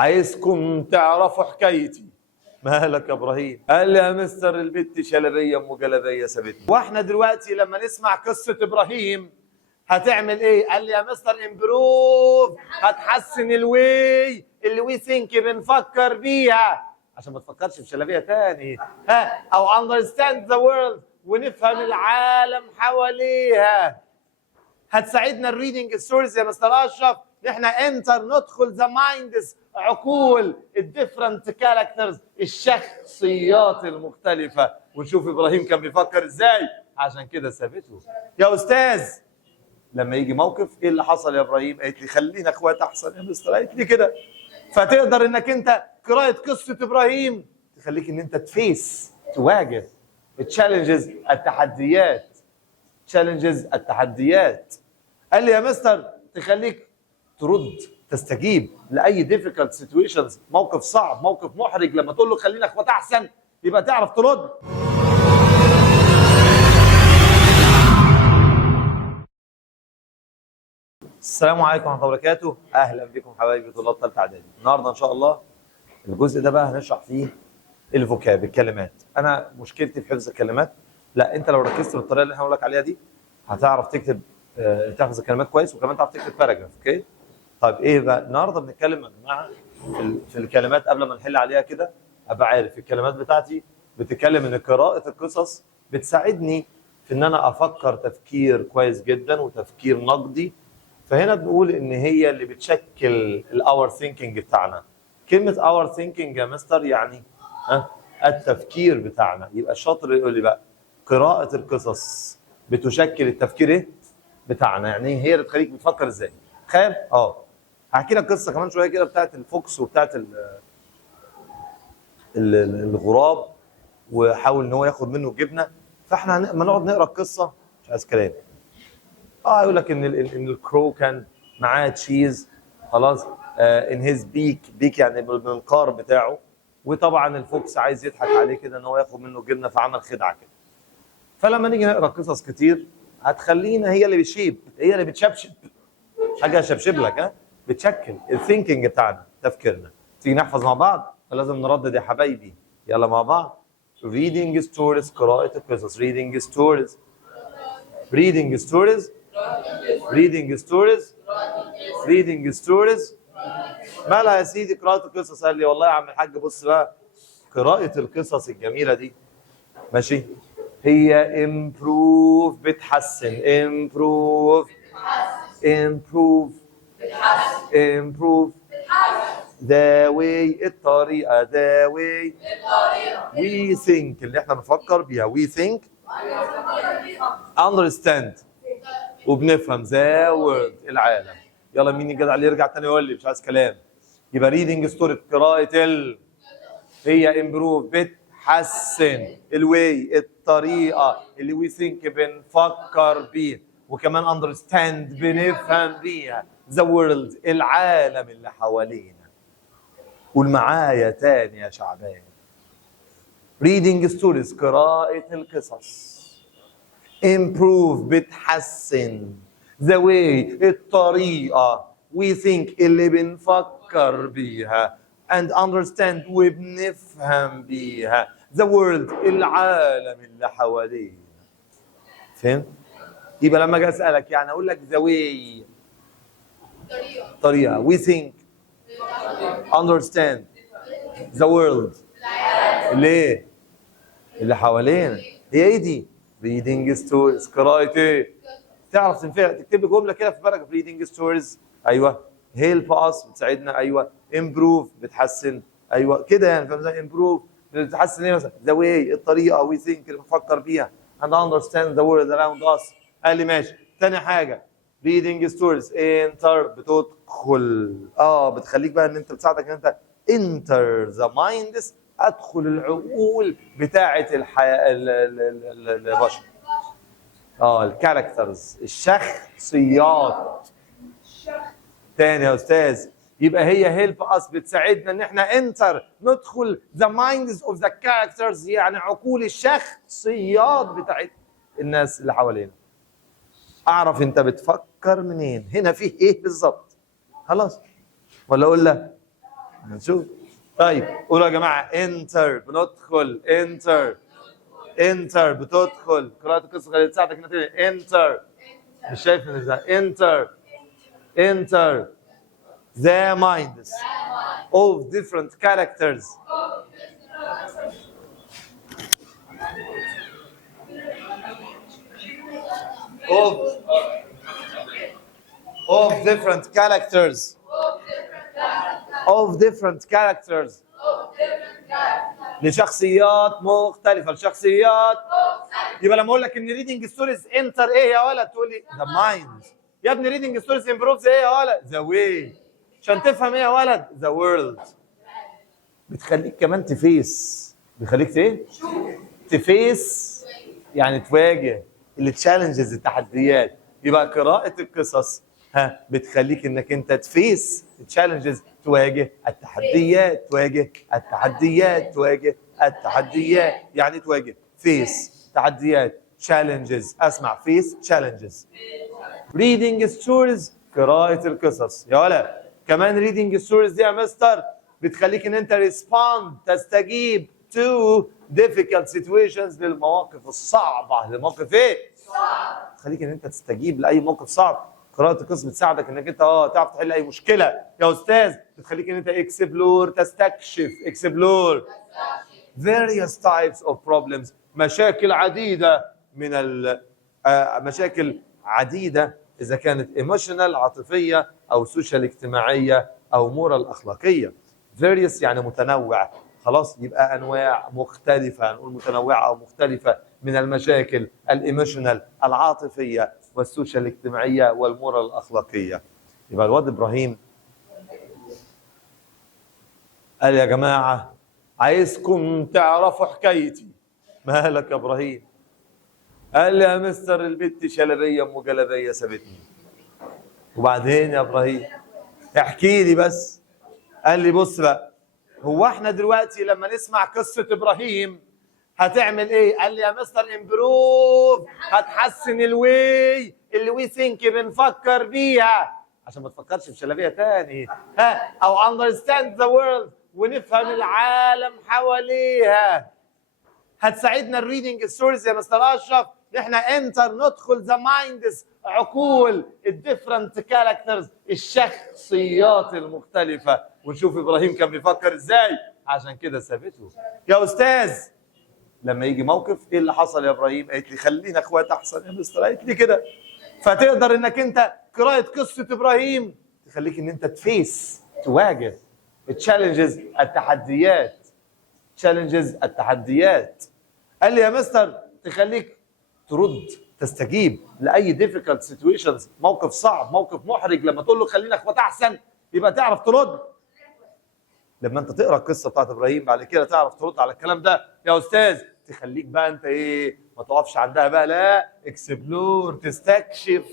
عايزكم تعرفوا حكايتي. مالك يا ابراهيم؟ قال لي يا مستر البت شلبيه ام جلبيه سابتني. واحنا دلوقتي لما نسمع قصه ابراهيم هتعمل ايه؟ قال لي يا مستر امبروف، هتحسن الوي اللي وي ثينك بنفكر بيها عشان ما تفكرش في شلبيه تاني، او understand the world ونفهم العالم حواليها. هتساعدنا الريدنج ستوريز يا مستر اشرف احنا انتر ندخل ذا مايندز، عقول الديفرنت كاركترز، الشخصيات المختلفه، ونشوف ابراهيم كان بيفكر ازاي. عشان كده سابته. يا استاذ لما يجي موقف ايه اللي حصل يا ابراهيم؟ قالت لي خلينا اخوات احسن يا مستر، قالت لي كده. فتقدر انك انت قراءه قصه ابراهيم تخليك ان انت تفيس، تواجه التشالنجز، التحديات. قال لي يا مستر تخليك ترد، تستجيب لاي ديفيكالت سيتويشنز، موقف صعب، موقف محرج، لما تقول له خلينا اخوات احسن يبقى تعرف ترد. السلام عليكم ورحمه الله وبركاته، اهلا بكم حبايبي طلاب ثالثه اعدادي. النهارده ان شاء الله الجزء ده بقى هنشرح فيه الفوكاب، الكلمات. انا مشكلتي في حفظ الكلمات، لا انت لو ركزت بالطريقه اللي احنا هقول لك عليها دي هتعرف تكتب، تحفظ الكلمات كويس، وكمان تعرف تكتب باراجراف. اوكي؟ طيب ايه بقى النهارده بنتكلم يا جماعه في الكلمات. قبل ما نحل عليها كده ابقى عارف الكلمات بتاعتي بتتكلم ان قراءه القصص بتساعدني في ان انا افكر تفكير كويس جدا وتفكير نقدي. فهنا بنقول ان هي اللي بتشكل الاور ثينكينج بتاعنا. كلمه اور ثينكينج يا مستر يعني التفكير بتاعنا. يبقى الشاطر يقول لي بقى قراءه القصص بتشكل التفكير ايه بتاعنا، يعني هي اللي بتخليك بتفكر ازاي. تخيل هحكي لك قصه كمان شويه كده بتاعت الفوكس وبتاعت الغراب، وحاول ان هو ياخد منه الجبنه. فاحنا لما نقعد نقرا القصه مش عايز كلام. يقول لك ان الكرو كان معاه تشيز، خلاص، ان هيز بيك يعني بالمنقار بتاعه، وطبعا الفوكس عايز يضحك عليه كده ان هو ياخد منه الجبنه، فعمل خدعه كده. فلما نيجي نقرا قصص كتير هتخلينا هي اللي بتشيب، هي اللي بتشبشب، حاجه شبشب لك، بتشكل الثينكينج بتاعنا، تفكيرنا. تيجي نحفظ مع بعض فلازم نردد يا حبايبي. يلا مع بعض. reading stories، قراءة القصص. reading stories، reading stories، reading stories، reading stories. مالها يا سيدي قراءة القصص؟ قال لي والله يا عم الحاج بص بقى، قراءة القصص الجميلة دي ماشي هي improve، بتحسن، improve the way، الطريقة، the way we think، اللي احنا بنفكر بيها، we think understand، وبنفهم the world، العالم. يلا مين الجدع اللي يرجع تاني يقول لي مش عايز كلام. يبقى reading story قراءة هي improve، بتحسن، الواي، الطريقة اللي we think بنفكر بيها، وكمان understand بنفهم بيها the world، العالم اللي حوالينا. قول معايا تاني يا شعبان. reading stories قراءة القصص improve، بتحسن the way، الطريقة we think، اللي بنفكر بيها and understand، وبنفهم بيها the world، العالم اللي حوالينا. فهمت؟ يبقى لما اجي اسالك يعني اقول لك the way، طريقة we think understand the world، ليه؟ اللي حوالينا. هي ايه دي؟ reading stories قراءة ايه؟ تعرف تكتب لي جملة كده في باراجراف. reading stories، ايوه. help us بتساعدنا، ايوه. improve بتحسن، ايوه كده يعني. فاهم ازاي؟ improve بتحسن ايه مثلا؟ the way، الطريقة we think اللي بنفكر بيها and understand the world around us. قال لي ماشي. تاني حاجة reading stories enter، بتدخل، بتخليك بقى ان انت بتساعدك ان انت enter the minds، ادخل العقول بتاعه البشر، الكاركترز، الشخصيات. تاني يا استاذ. يبقى هي هيلب اس، بتساعدنا ان احنا انتر، ندخل ذا مايندز اوف ذا كاركترز، يعني عقول الشخصيات بتاعت الناس اللي حوالينا. اعرف انت بتفكر منين، هنا فيه ايه بالظبط. خلاص ولا اقول لك؟ نشوف. طيب قولوا يا جماعه انتر، بندخل انتر. انتر بتدخل قراءة القصة اللي تساعدك انك انتر. مش شايف ان ازاي انتر. انتر the minds of different characters of different characters of different characters لشخصيات مختلفة. لشخصيات. يبقى لما اقول لك ان ريدنج ستوريز انتر ايه يا ولد تقول لي ذا مايند. يا ابني ريدنج ستوريز امبروفز ايه يا ولد؟ ذا واي. عشان تفهم ايه يا ولد؟ ذا وورلد. بتخليك كمان تفيس. بيخليك ايه؟ تفيس يعني تواجه التشالنجز، التحديات. يبقى قراءة القصص بتخليك انك انت تفيس التشالنجز، تواجه التحديات. تواجه التحديات. تواجه التحديات يعني تواجه فيس تحديات. challenges اسمع فيس challenges. reading stories قراءة القصص يا ولا. كمان reading stories دي يا مستر بتخليك ان انت respond تستجيب to difficult situations للمواقف الصعبة. للمواقف ايه؟ صعب. تخليك ان انت تستجيب لاي موقف صعب. قراءة القصص بتساعدك انك انت تعرف تحل اي مشكلة يا استاذ. بتخليك ان انت اكسبلور تستكشف. اكسبلور various types of problems مشاكل عديدة من مشاكل عديدة إذا كانت emotional عاطفية أو social اجتماعية أو moral أخلاقية. various يعني متنوع. خلاص يبقى أنواع مختلفة. نقول متنوعة أو مختلفة من المشاكل الايموشنال العاطفية والسوشيال الاجتماعية والمورال الأخلاقية. يبقى الواد إبراهيم قال يا جماعة عايزكم تعرفوا حكايتي. مالك يا ابراهيم؟ قال لي يا مستر البت شلبيه ام جلبيه سابتني. وبعدين يا ابراهيم احكي لي بس. قال لي بص بقى، هو احنا دلوقتي لما نسمع قصه ابراهيم هتعمل ايه؟ قال لي يا مستر امبروف، هتحسن الوي اللي وي ثينك بنفكر بيها عشان ما تفكرش في شلبيه تاني. او understand the world ونفهم العالم حواليها. هتساعدنا الريدنج ستوريز يا مستر اشرف احنا انتر ندخل ذا مايندز عقول الديفرنت كاركترز الشخصيات المختلفه ونشوف ابراهيم كان بيفكر ازاي. عشان كده سابته يا استاذ. لما يجي موقف ايه اللي حصل يا ابراهيم؟ قالت لي خلينا اخوات احسن يا مستر. قالت لي كده. فتقدر انك انت قراءه قصه ابراهيم تخليك ان انت تفيس تواجه التشالنجز التحديات. تشالنجز التحديات. قال لي يا مستر تخليك ترد تستجيب لاي ديفيكالت سيتويشنز. موقف صعب موقف محرج لما تقول له خلينا اخوات احسن يبقى تعرف ترد. لما انت تقرا القصه بتاعت ابراهيم بعد كده تعرف ترد على الكلام ده يا استاذ. تخليك بقى انت ايه؟ ما تقفش عندها بقى، لا اكسبلور تستكشف.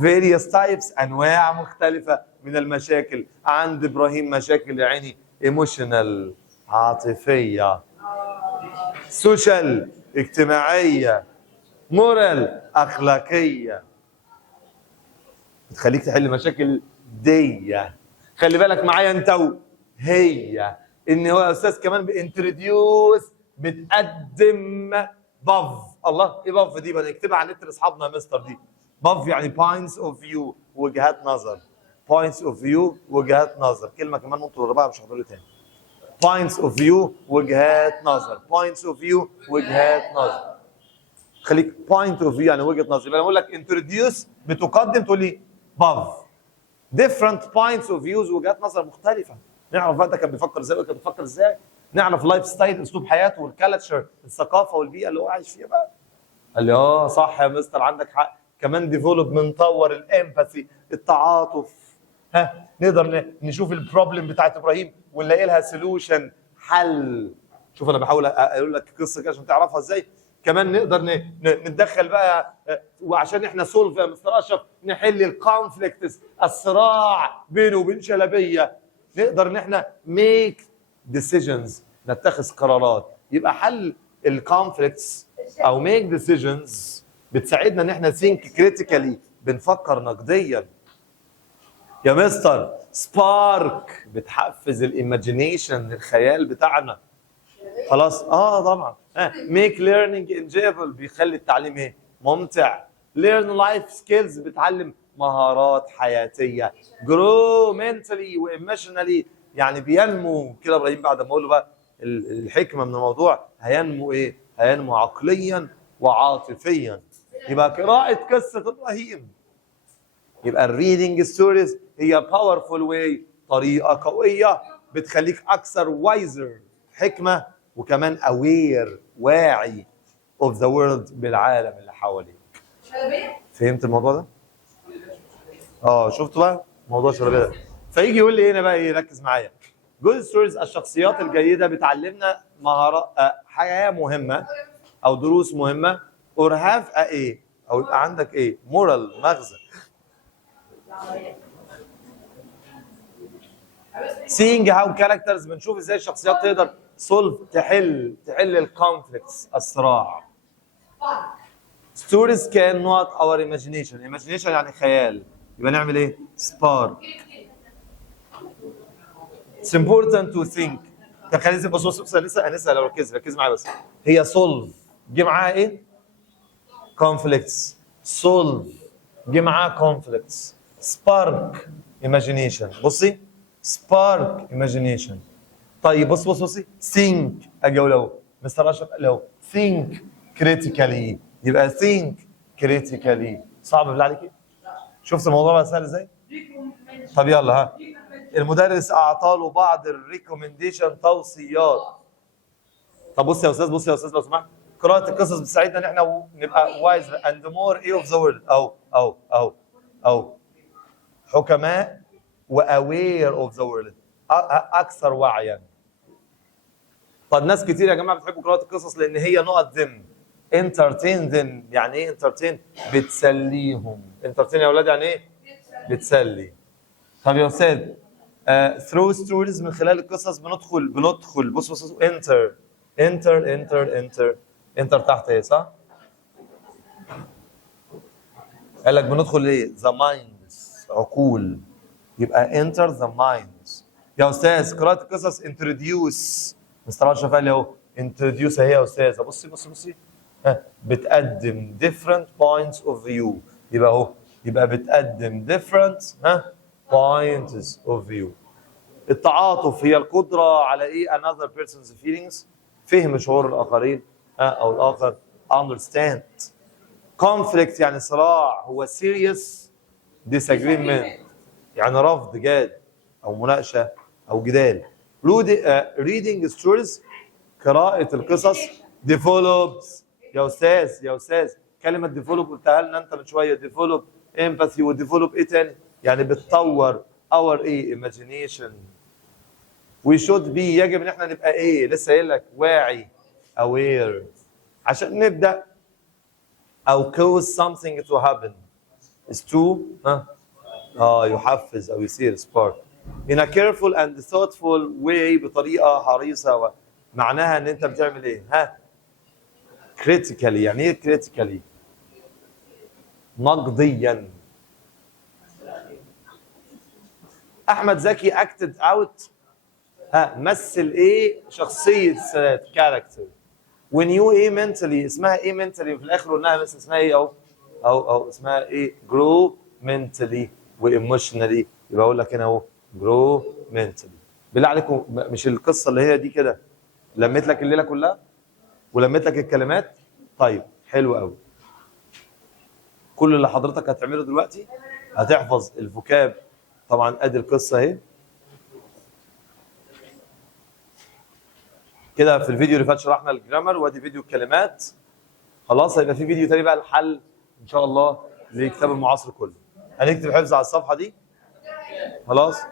فيريوس تايبس انواع مختلفه من المشاكل. عند ابراهيم مشاكل يا عيني ايموشنال عاطفيه، سوشيال اجتماعيه، مورال اخلاقيه. بتخليك تحل مشاكل دي. خلي بالك معايا انت وهي ان هو يا استاذ كمان بانتروديوس بتقدم باف. الله ايه باف دي؟ بدنا نكتبها على النت لاصحابنا يا مستر. دي باف يعني بوينتس اوف فيو وجهات نظر. بوينتس اوف فيو وجهات نظر. كلمه كمان ممكن تضربها مش هقدر تاني. بوينتس اوف فيو وجهات نظر. بوينتس اوف فيو وجهات نظر. خليك بوينت اوف فيو يعني وجهه نظر. يبقى انا اقول لك انتروديوس بتقدم تقول لي باف. different points of views وجهات نظر مختلفه. نعرف بقى ده كان بيفكر ازاي وكان بيفكر ازاي. نعرف لايف ستايل اسلوب حياته والكالتشر الثقافه والبيئه اللي هو عايش فيها بقى. قال لي صح يا مستر عندك حق. كمان ديفلوب نطور الامباثي التعاطف. نقدر نشوف البروبلم بتاعت ابراهيم ونلاقي لها سولوشن حل. شوف انا بحاول اقول لك قصه كده عشان تعرفها ازاي. كمان نقدر نتدخل بقى وعشان احنا سولف يا مستر اشرف نحل الكونفليكتس الصراع بينه وبين شلبيه. نقدر ان احنا ميك ديسيجنز نتخذ قرارات. يبقى حل الكونفليكتس او ميك ديسيجنز بتساعدنا ان احنا ثينك كريتيكالي بنفكر نقديا. يا مستر سبارك بتحفز الايماجينيشن، الخيال بتاعنا. خلاص طبعا. ميك ليرنينج انجويبل بيخلي التعليم ايه؟ ممتع. ليرن لايف سكيلز بتعلم مهارات حياتيه. جرو منتالي وايموشنالي يعني بينمو كده. ابراهيم بعد ما اقول له بقى الحكمه من الموضوع، هينمو ايه؟ هينمو عقليا وعاطفيا. يبقى قراءه قصه ابراهيم، يبقى الريدنج ستوريز هي باورفول واي، طريقه قويه بتخليك اكثر وايزر، حكمه، وكمان اوير، واعي اوف ذا وورلد، بالعالم اللي حواليك. فهمت الموضوع ده؟ شفتوا بقى موضوع شربيه ده. فيجي يقول لي هنا بقى ايه، ركز معايا. جود ستوريز، الشخصيات الجيده بتعلمنا مهارات حياه مهمه او دروس مهمه، اور هاف ايه، او يبقى عندك ايه، مورال، مغزى. seeing how characters بنشوف ازاي الشخصيات تقدر solve تحل الكونفليكتس، الصراع. stories can not our imagination يعني خيال. يبقى نعمل ايه؟ spark. it's important to think. تخيل بص لسه لو ركز معايا بس. هي solve جه معاها ايه؟ conflicts. solve جه معاها conflicts. spark imagination. بصي spark imagination. طيب بصي think. اجي اقول اهو مستر اشرف قال اهو think critically، يبقى think critically. صعب بالله عليك؟ شفت الموضوع بقى سهل ازاي؟ طب يلا ها. المدرس اعطى له بعض الريكومنديشن، توصيات. طب بص يا استاذ لو سمحت، قراءة القصص بتساعدنا ان احنا نبقى وايز اند مور ايه اوف ذا وورلد، او حكماء واوير اوف ذا وورلد، اكثر وعيا. طب ناس كتير يا جماعه بتحب قراءة القصص لان هي نقط ذم. انترتين ذم، يعني ايه انترتين؟ بتسليهم. انترتين يا اولاد يعني ايه؟ بتسلي. طب يا استاذ ثرو ستوريز، من خلال القصص بندخل بص انتر تحت ايه صح؟ قال لك بندخل ايه؟ ذا مايندز، عقول. يبقى انتر ذا مايندز. يا استاذ قراءة القصص انتروديوس، مستر اشرف قال لي اهو انتروديوس اهي يا استاذ. بصي بتقدم different points of view. يبقى اهو، يبقى بتقدم different points of view. التعاطف هي القدرة على ايه؟ another person's feelings، فهم شعور الآخرين أو الآخر. understand. conflict يعني صراع، هو serious disagreement يعني رفض، جاد أو مناقشة أو جدال. reading stories، قراءة القصص. develops يا أستاذ كلمة develop قلتها لنا أنت من شوية. develop empathy، و develop إيه تاني؟ يعني بتطور our إيه؟ imagination. we should be، يجب ان احنا نبقى ايه؟ لسه قايل لك واعي، aware، عشان نبدا. او cause something to happen is to يحفز او يثير، spark in a careful and thoughtful way، بطريقه حريصه. معناها ان انت بتعمل ايه؟ critically. يعني ايه critically؟ نقديا. احمد زكي acted out، مثل ايه؟ شخصية السادات، كاركتر. when you ايه mentally، اسمها ايه mentally؟ في الاخر قلناها بس اسمها ايه؟ او اسمها ايه؟ grow mentally و emotionally. يبقى اقول لك هنا اهو grow mentally. بالله عليكم مش القصة اللي هي دي كده لميت لك الليلة كلها ولميت لك الكلمات؟ طيب حلو قوي. كل اللي حضرتك هتعمله دلوقتي هتحفظ الفوكاب. طبعا ادي القصة اهي كده. في الفيديو اللي فات شرحنا الجرامر، وادي فيديو الكلمات. خلاص هيبقى في فيديو تاني بقى الحل ان شاء الله لكتاب المعاصر كله. هنكتب حفظ على الصفحه دي. خلاص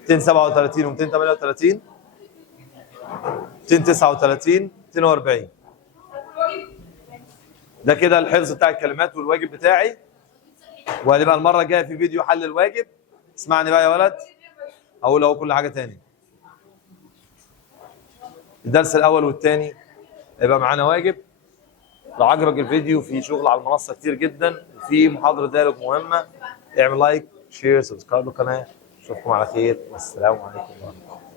237 و238 239 240 ده كده الحفظ بتاع الكلمات والواجب بتاعي. وهنبقى المره الجايه في فيديو حل الواجب. اسمعني بقى يا ولد، اقول اهو كل حاجه تاني. الدرس الاول والثاني هيبقى معانا واجب. لو عجبك الفيديو، في شغل على المنصه كتير جدا، وفي محاضره ديالوج مهمه، اعمل لايك شير، سبسكرايب للقناه. اشوفكم على خير والسلام عليكم ورحمه الله.